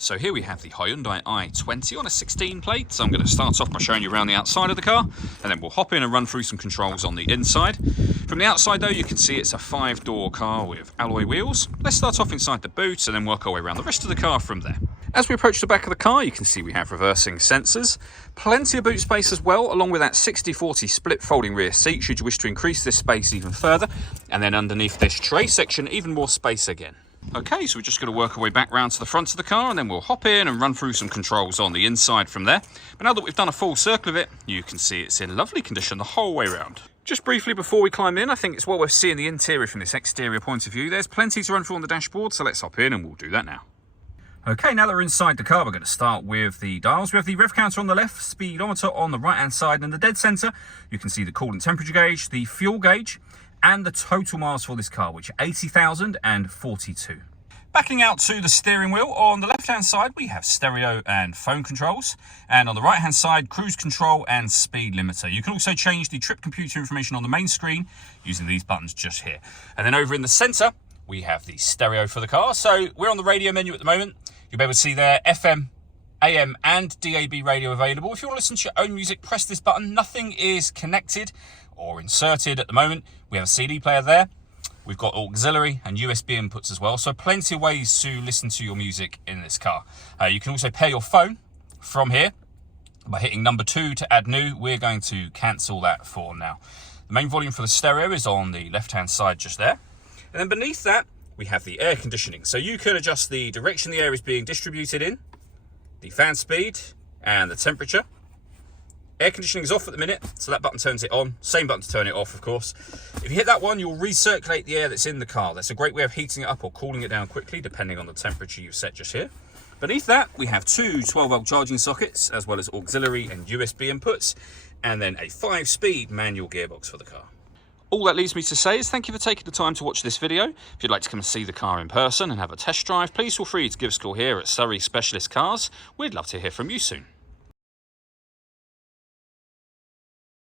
So here we have the Hyundai i20 on a 16 plate. So I'm going to start off by showing you around the outside of the car, and then we'll hop in and run through some controls on the inside. From the outside though, you can see it's a 5-door car with alloy wheels. Let's start off inside the boot and then work our way around the rest of the car from there. As we approach the back of the car, you can see we have reversing sensors. Plenty of boot space as well, along with that 60-40 split folding rear seat should you wish to increase this space even further. And then underneath this tray section, even more space again. Okay, so we're just going to work our way back round to the front of the car, and then we'll hop in and run through some controls on the inside from there. But now that we've done a full circle of it, you can see it's in lovely condition the whole way around. Just briefly before we climb in, I think it's well worth seeing the interior from this exterior point of view. There's plenty to run through on the dashboard, so let's hop in and we'll do that now. Okay, now that we're inside the car, we're going to start with the dials. We have the rev counter on the left, speedometer on the right-hand side, and in the dead centre, you can see the coolant temperature gauge, the fuel gauge, and the total miles for this car, which are 80,042. Backing out to the steering wheel, on the left-hand side, we have stereo and phone controls, and on the right-hand side, cruise control and speed limiter. You can also change the trip computer information on the main screen using these buttons just here. And then over in the centre, we have the stereo for the car. So we're on the radio menu at the moment. You'll be able to see there FM, AM and DAB radio available. If you want to listen to your own music, press this button. Nothing is connected or inserted at the moment. We have a CD player there. We've got auxiliary and USB inputs as well. So plenty of ways to listen to your music in this car. You can also pair your phone from here by hitting number 2 to add new. We're going to cancel that for now. The main volume for the stereo is on the left-hand side just there. And then beneath that, we have the air conditioning. So you can adjust the direction the air is being distributed in, the fan speed, and the temperature. Air conditioning is off at the minute, so that button turns it on. Same button to turn it off, of course. If you hit that one, you'll recirculate the air that's in the car. That's a great way of heating it up or cooling it down quickly, depending on the temperature you've set just here. Beneath that, we have 2 12-volt charging sockets, as well as auxiliary and USB inputs, and then a 5-speed manual gearbox for the car. All that leaves me to say is thank you for taking the time to watch this video. If you'd like to come and see the car in person and have a test drive, please feel free to give us a call here at Surrey Specialist Cars. We'd love to hear from you soon.